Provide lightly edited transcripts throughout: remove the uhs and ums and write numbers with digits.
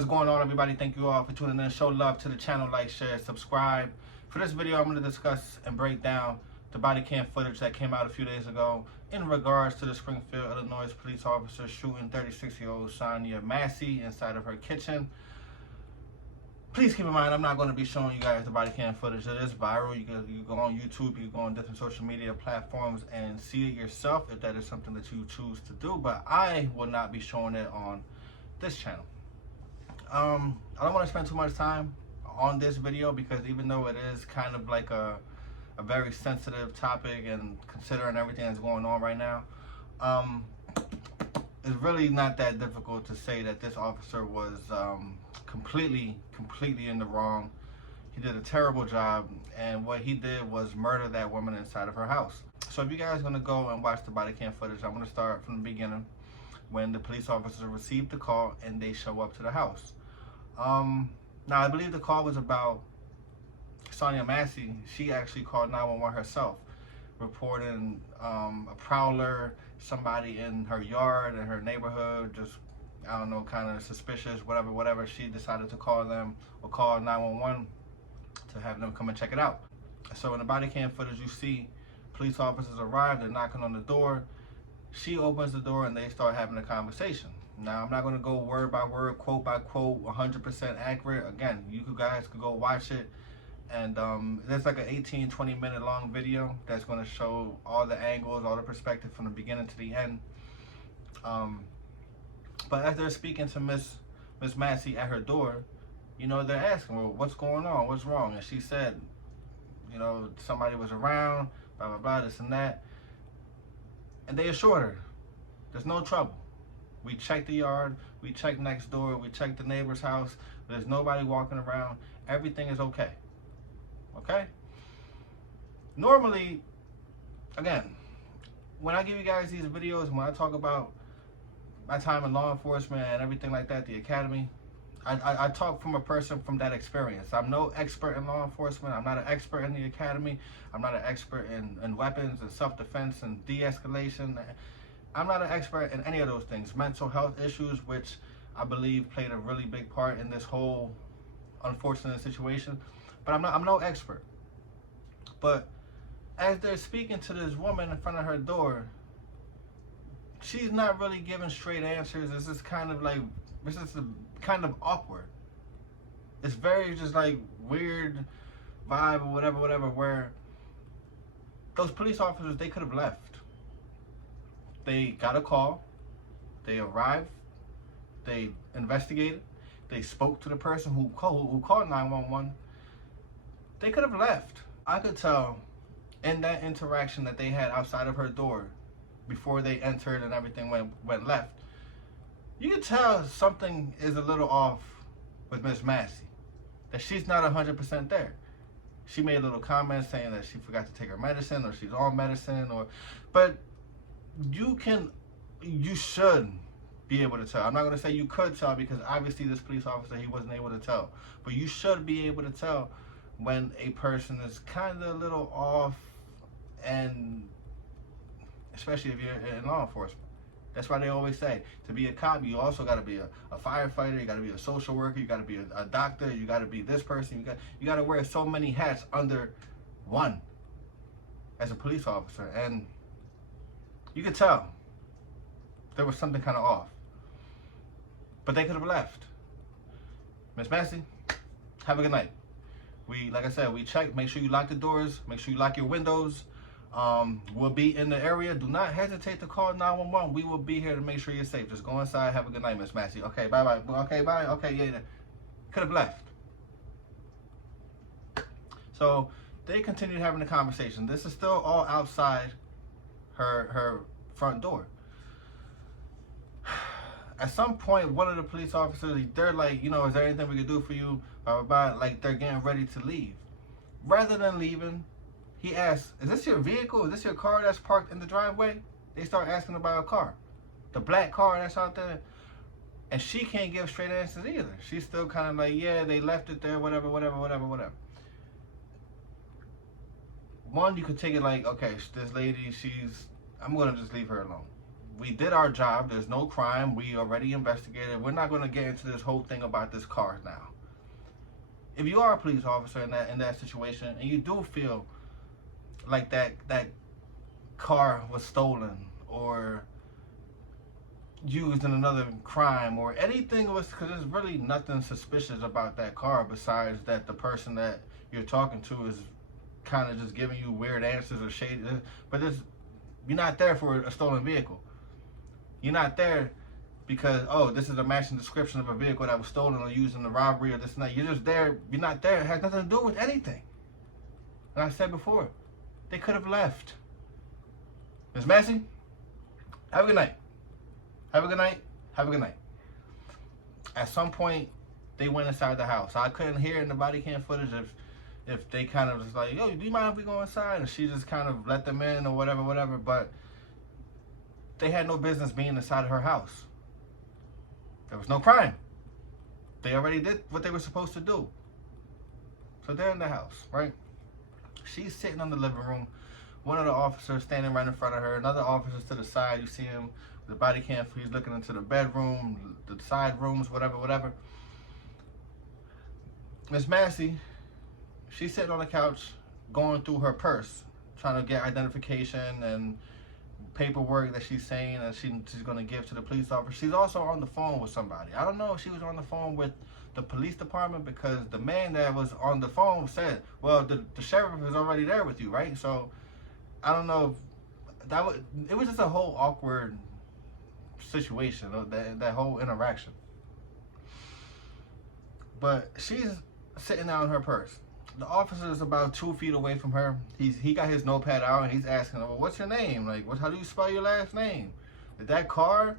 What's going on, everybody? Thank you all for tuning in. Show love to the channel, like, share, subscribe. For this video, I'm going to discuss and break down the body cam footage that came out a few days ago in regards to the Springfield, Illinois police officer shooting 36-year-old Sonya Massey inside of her kitchen. Please keep in mind, I'm not going to be showing you guys the body cam footage. It is viral. You can go on YouTube, you can go on different social media platforms and see it yourself if that is something that you choose to do. But I will not be showing it on this channel. I don't want to spend too much time on this video because even though it is kind of like a very sensitive topic and considering everything that's going on right now, it's really not that difficult to say that this officer was completely in the wrong. He did a terrible job, and what he did was murder that woman inside of her house. So if you guys are going to go and watch the body cam footage, I'm going to start from the beginning when the police officer received the call and they show up to the house. Now I believe the call was about Sonya Massey. She actually called 911 herself, reporting a prowler, somebody in her yard, in her neighborhood, just, I don't know, kind of suspicious, whatever. She decided to call them or call 911 to have them come and check it out. So in the body cam footage, you see police officers arrive, they're knocking on the door. She opens the door and they start having a conversation. Now, I'm not going to go word by word, quote by quote, 100% accurate. Again, you guys could go watch it. And there's like an 18-20 minute long video that's going to show all the angles, all the perspective from the beginning to the end. But as they're speaking to Miss Massey at her door, you know, they're asking, well, what's going on? What's wrong? And she said, you know, somebody was around, blah, blah, blah, this and that. And they assured her, there's no trouble. We checked the yard, we checked next door, we checked the neighbor's house. There's nobody walking around. Everything is okay. Okay? Normally, again, when I give you guys these videos, when I talk about my time in law enforcement and everything like that, the academy, I talk from a person from that experience. I'm no expert in law enforcement. I'm not an expert in the academy. I'm not an expert in weapons and self-defense and de-escalation. I'm not an expert in any of those things. Mental health issues, which I believe played a really big part in this whole unfortunate situation. But I'm no expert. But as they're speaking to this woman in front of her door, she's not really giving straight answers. This is kind of awkward. It's very just like weird vibe or whatever, where those police officers, they could have left. They got a call, they arrived, they investigated, they spoke to the person who called 911. They could have left. I could tell in that interaction that they had outside of her door before they entered and everything went left, you could tell something is a little off with Miss Massey, that she's not 100% there. She made a little comment saying that she forgot to take her medicine or she's on medicine, but you should be able to tell. I'm not going to say you could tell because obviously this police officer, he wasn't able to tell. But you should be able to tell when a person is kind of a little off, and especially if you're in law enforcement. That's why they always say, to be a cop, you also got to be a firefighter, you got to be a social worker, you got to be a doctor, you got to be this person, you got to wear so many hats under one as a police officer. And you could tell there was something kind of off. But they could have left. Miss Massey, have a good night. Like I said, we checked. Make sure you lock the doors. Make sure you lock your windows. We'll be in the area. Do not hesitate to call 911. We will be here to make sure you're safe. Just go inside. Have a good night, Miss Massey. Okay, bye-bye. Okay, bye. Okay, yeah. Could have left. So they continued having the conversation. This is still all outside her front door. At some point, one of the police officers, they're like, you know, is there anything we can do for you? Blah, blah, blah. Like they're getting ready to leave. Rather than leaving, he asks, is this your vehicle? Is this your car that's parked in the driveway? They start asking about a car. The black car that's out there. And she can't give straight answers either. She's still kind of like, yeah, they left it there, whatever. One, you could take it like, okay, this lady, I'm going to just leave her alone. we did our job. There's no crime. We already investigated. We're not going to get into this whole thing about this car now. If you are a police officer in that situation, and you do feel like that car was stolen or used in another crime or anything, was because there's really nothing suspicious about that car besides that the person that you're talking to is kind of just giving you weird answers or shady. But you're not there for a stolen vehicle. You're not there because, oh, this is a matching description of a vehicle that was stolen or used in the robbery or this and that. You're just there. You're not there. It has nothing to do with anything. And I said before, they could have left. Ms. Massey, have a good night. Have a good night. Have a good night. At some point, they went inside the house. I couldn't hear in the body cam footage if they kind of was like, yo, do you mind if we go inside? And she just kind of let them in or whatever. But they had no business being inside of her house. There was no crime. They already did what they were supposed to do. So they're in the house, right? She's sitting in the living room. One of the officers standing right in front of her. Another officer to the side. You see him with the body cam. He's looking into the bedroom, the side rooms, whatever. Miss Massey, she's sitting on the couch going through her purse, trying to get identification and paperwork that she's saying and she's going to give to the police officer. She's also on the phone with somebody. I don't know if she was on the phone with the police department because the man that was on the phone said, well, the sheriff is already there with you, right? So I don't know if it was just a whole awkward situation, that whole interaction. But she's sitting down in her purse. The officer is about 2 feet away from her. He got his notepad out and he's asking her, well, what's your name? Like, how do you spell your last name? Is that car,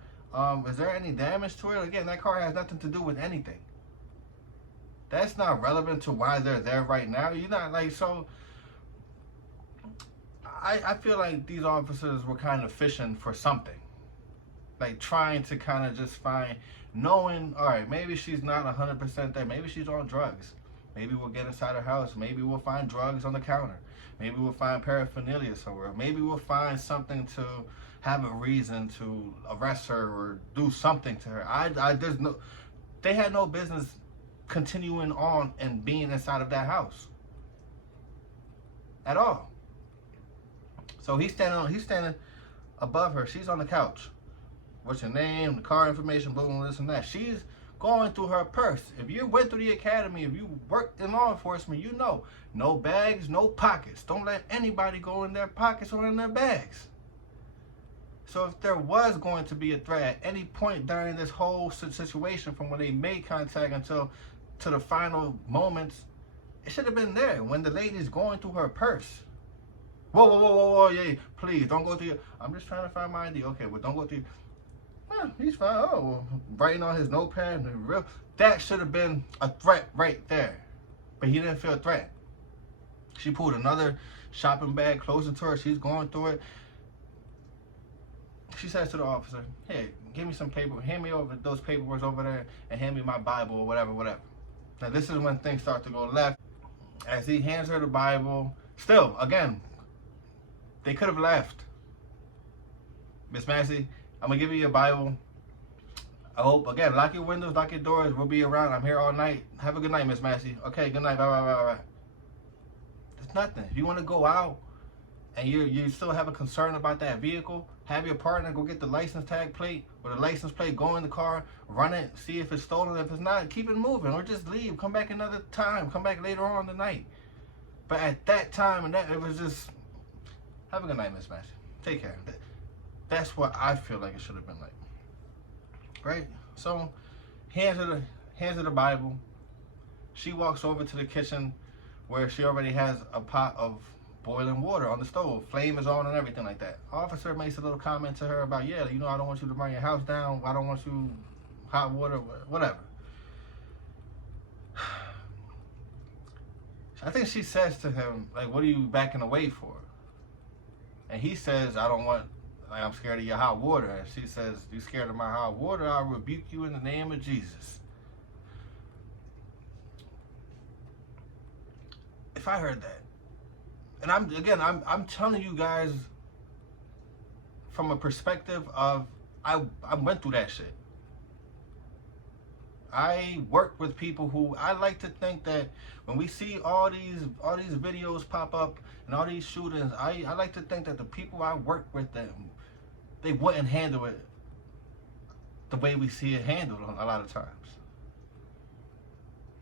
is there any damage to it? Again, that car has nothing to do with anything. That's not relevant to why they're there right now. You're not like, so I feel like these officers were kind of fishing for something. Like trying to kind of just find, knowing, all right, maybe she's not 100% there. Maybe she's on drugs. Maybe we'll get inside her house. Maybe we'll find drugs on the counter. Maybe we'll find paraphernalia somewhere. Maybe we'll find something to have a reason to arrest her or do something to her. They had no business continuing on and being inside of that house at all. So he's standing above her. She's on the couch. What's your name? The car information, blah, blah, this and that. She's going through her purse. If you went through the academy, if you worked in law enforcement, you know, no bags, no pockets. Don't let anybody go in their pockets or in their bags. So if there was going to be a threat at any point during this whole situation, from when they made contact until to the final moments, it should have been there when the lady's going through her purse. Whoa, yeah, please don't go through your, I'm just trying to find my ID. Okay, well, don't go through. Well, he's fine. Oh, well, writing on his notepad. That should have been a threat right there. But he didn't feel a threat. She pulled another shopping bag closer to her. She's going through it. She says to the officer, hey, give me some paper. Hand me over those paperwork over there and hand me my Bible or whatever. Now, this is when things start to go left. As he hands her the Bible, still, again, they could have left. Miss Massey, I'm going to give you your Bible. I hope, again, lock your windows, lock your doors. We'll be around. I'm here all night. Have a good night, Miss Massey. Okay, good night. Bye. There's nothing. If you want to go out and you still have a concern about that vehicle, have your partner go get the license tag plate or the license plate, go in the car, run it, see if it's stolen. If it's not, keep it moving or just leave. Come back another time. Come back later on tonight. But at that time, and that it was just, have a good night, Miss Massey. Take care. That's what I feel like it should have been like. Right? So, hands her the Bible. She walks over to the kitchen where she already has a pot of boiling water on the stove. Flame is on and everything like that. Officer makes a little comment to her about, yeah, you know, I don't want you to burn your house down. I don't want you hot water, whatever. I think she says to him, like, what are you backing away for? And he says, I'm scared of your hot water. And she says, you scared of my hot water? I'll rebuke you in the name of Jesus. If I heard that, and I'm telling you guys from a perspective of I went through that shit. I work with people who I like to think that when we see all these videos pop up and all these shootings, I like to think that the people I work with, them, they wouldn't handle it the way we see it handled a lot of times.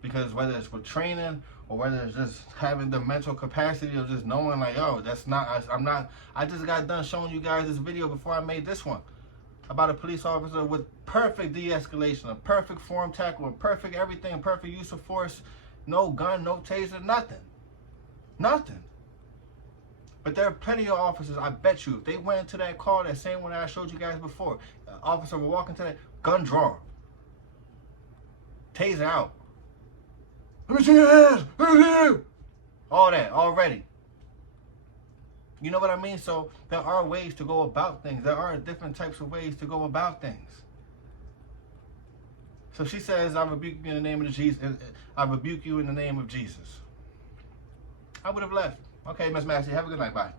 Because whether it's with training or whether it's just having the mental capacity of just knowing like, oh, that's not, I just got done showing you guys this video before I made this one about a police officer with perfect de-escalation, a perfect form tackle, a perfect everything, a perfect use of force, no gun, no taser, nothing. Nothing. But there are plenty of officers, I bet you, if they went into that car, that same one that I showed you guys before, officer will walk into that, gun drawn, taser out. Let me see your hands. Let me see you. All that already. You know what I mean? So there are ways to go about things. There are different types of ways to go about things. So she says, I rebuke you in the name of Jesus. I rebuke you in the name of Jesus. I would have left. Okay, Miss Massey, have a good night. Bye.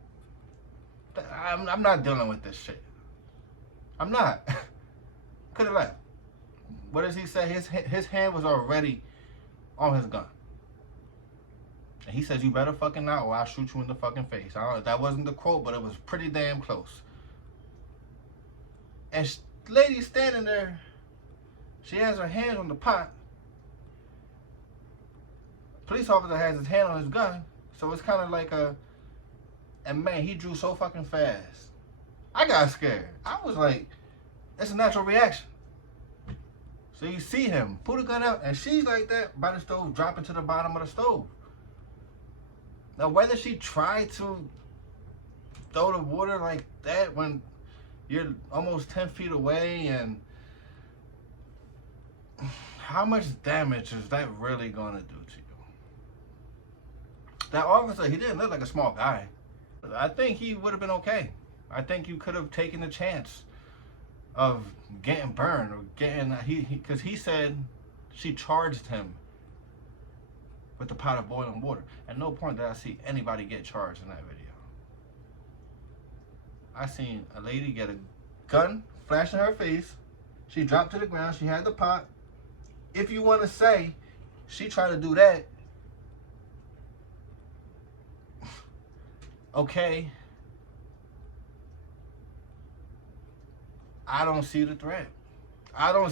I'm not dealing with this shit. I'm not. Could have left. What does he say? His hand was already on his gun. And he says, you better fucking not or I'll shoot you in the fucking face. I don't know, that wasn't the quote, but it was pretty damn close. And lady's standing there. She has her hands on the pot. Police officer has his hand on his gun. So it's kind of like a... And man, he drew so fucking fast. I got scared. I was like, it's a natural reaction. So you see him pull the gun out, and she's like that by the stove, dropping to the bottom of the stove. Now, whether she tried to throw the water like that when you're almost 10 feet away, and how much damage is that really going to do to you? That officer, he didn't look like a small guy. I think he would have been okay. I think you could have taken the chance of getting burned or getting, because he said she charged him with the pot of boiling water. At no point did I see anybody get charged in that video. I seen a lady get a gun flash in her face. She dropped to the ground. She had the pot. If you want to say she tried to do that, okay. I don't see the threat. I don't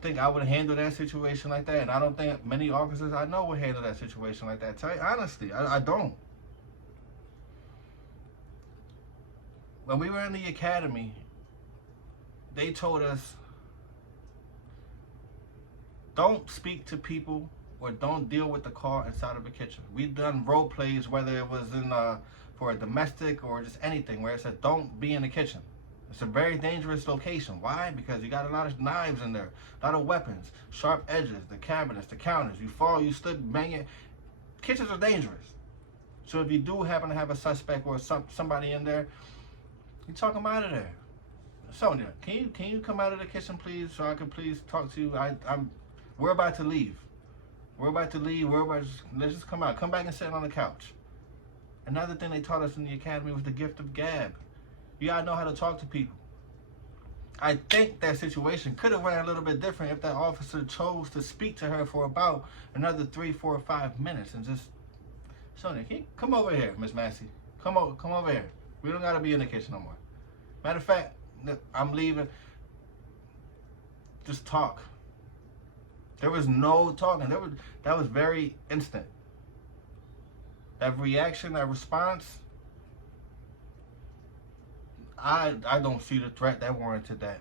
think I would handle that situation like that. And I don't think many officers I know would handle that situation like that. Honestly, I don't. When we were in the academy, they told us, don't speak to people or don't deal with the car inside of the kitchen. We've done role plays, whether it was in for a domestic or just anything, where it said don't be in the kitchen. It's a very dangerous location. Why? Because you got a lot of knives in there, a lot of weapons, sharp edges, the cabinets, the counters. You fall, you slip, bang it. Kitchens are dangerous. So if you do happen to have a suspect or somebody in there, you talk them out of there. Sonya, can you come out of the kitchen, please, so I can please talk to you? We're about to leave. Let's just come out. Come back and sit on the couch. Another thing they taught us in the academy was the gift of gab. You gotta know how to talk to people. I think that situation could have ran a little bit different if that officer chose to speak to her for about another 3, 4, 5 minutes and just, Sonya, come over here, Miss Massey. Come over here. We don't gotta be in the kitchen no more. Matter of fact, I'm leaving. Just talk. There was no talking. That was very instant. That reaction, that response, I don't see the threat that warranted that.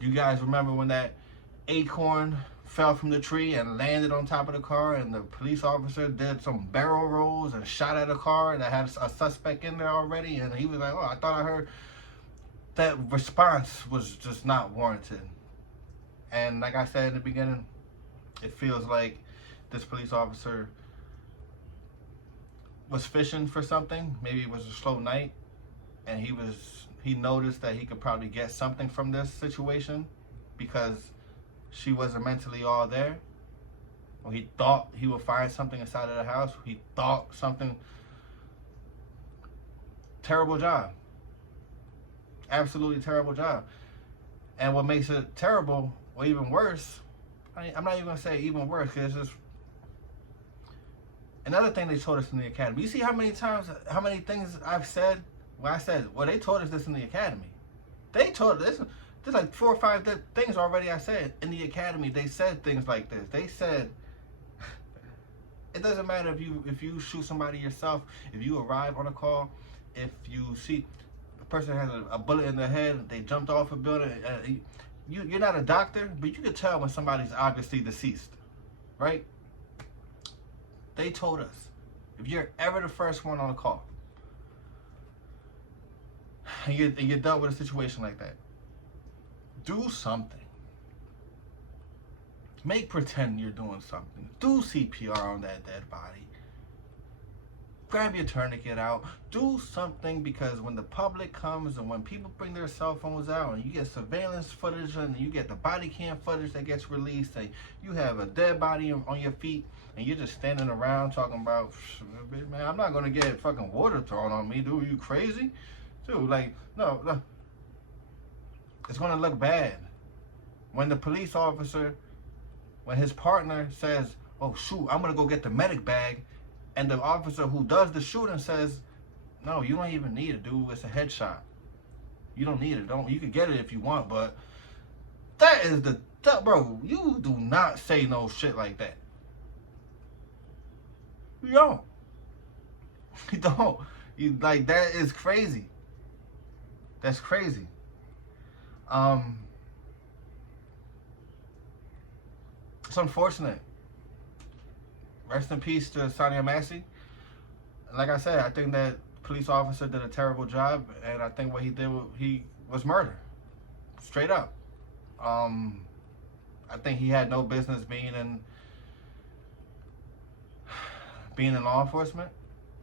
You guys remember when that acorn fell from the tree and landed on top of the car, and the police officer did some barrel rolls and shot at a car that had a suspect in there already, and he was like, oh, I thought I heard. That response was just not warranted. And like I said in the beginning, it feels like this police officer was fishing for something. Maybe it was a slow night, and he noticed that he could probably get something from this situation because she wasn't mentally all there. Or he thought he would find something inside of the house. He thought something. Terrible job. absolutely terrible job. And what makes it terrible, or even worse, I'm not even going to say even worse, because it's just another thing they taught us in the academy. You see how many things I've said? Well, I said, well, they taught us this in the academy. They taught us this. There's like 4 or 5 things already I said in the academy. They said things like this. They said, it doesn't matter if you shoot somebody yourself, if you arrive on a call, if you see a person has a bullet in their head, they jumped off a building. You're not a doctor, but you can tell when somebody's obviously deceased, right? They told us, if you're ever the first one on a call, and you're dealt with a situation like that, do something. Make pretend you're doing something. Do CPR on that dead body. Grab your tourniquet out. Do something, because when the public comes and when people bring their cell phones out and you get surveillance footage and you get the body cam footage that gets released and you have a dead body on your feet and you're just standing around talking about, man, I'm not going to get fucking water thrown on me, dude. Are you crazy? Dude, like, no. It's going to look bad. When the police officer, when his partner says, oh shoot, I'm going to go get the medic bag, and the officer who does the shooting says, no, you don't even need it, dude. It's a headshot. You don't need it. You can get it if you want, but that is bro, you do not say no shit like that. You don't. You don't. You, like, that is crazy. That's crazy. It's unfortunate. Rest in peace to Sonya Massey. Like I said, I think that police officer did a terrible job, and I think what he did, he was murder. Straight up. I think he had no business being in law enforcement.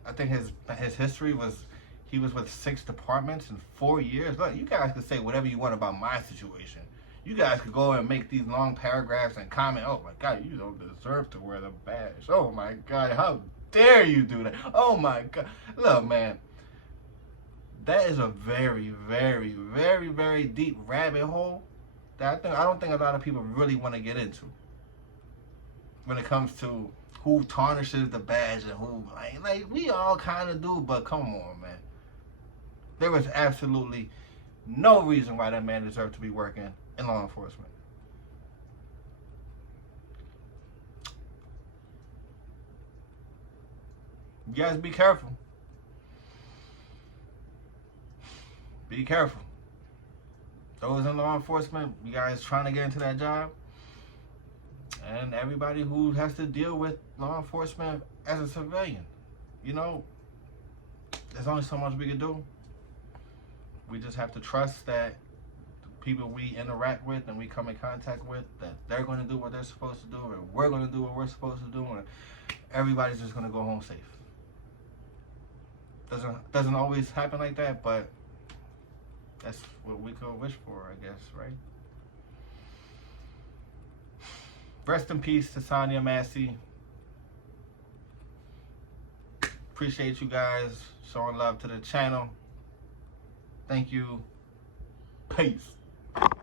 I think his history was, he was with 6 departments in 4 years. Look, you guys can say whatever you want about my situation. You guys could go and make these long paragraphs and comment, oh my God, you don't deserve to wear the badge. Oh my God, how dare you do that? Oh my God. Look, man, that is a very, very, very, very deep rabbit hole that I don't think a lot of people really want to get into when it comes to who tarnishes the badge and who, like we all kind of do, but come on, man. There was absolutely no reason why that man deserved to be working in law enforcement. You guys be careful. Be careful. Those in law enforcement, you guys trying to get into that job, and everybody who has to deal with law enforcement as a civilian, you know, there's only so much we can do. We just have to trust that the people we interact with and we come in contact with, that they're going to do what they're supposed to do, and we're going to do what we're supposed to do, and everybody's just going to go home safe. Doesn't always happen like that, but that's what we could wish for, I guess, right? Rest in peace to Sonya Massey. Appreciate you guys showing love to the channel. Thank you. Peace.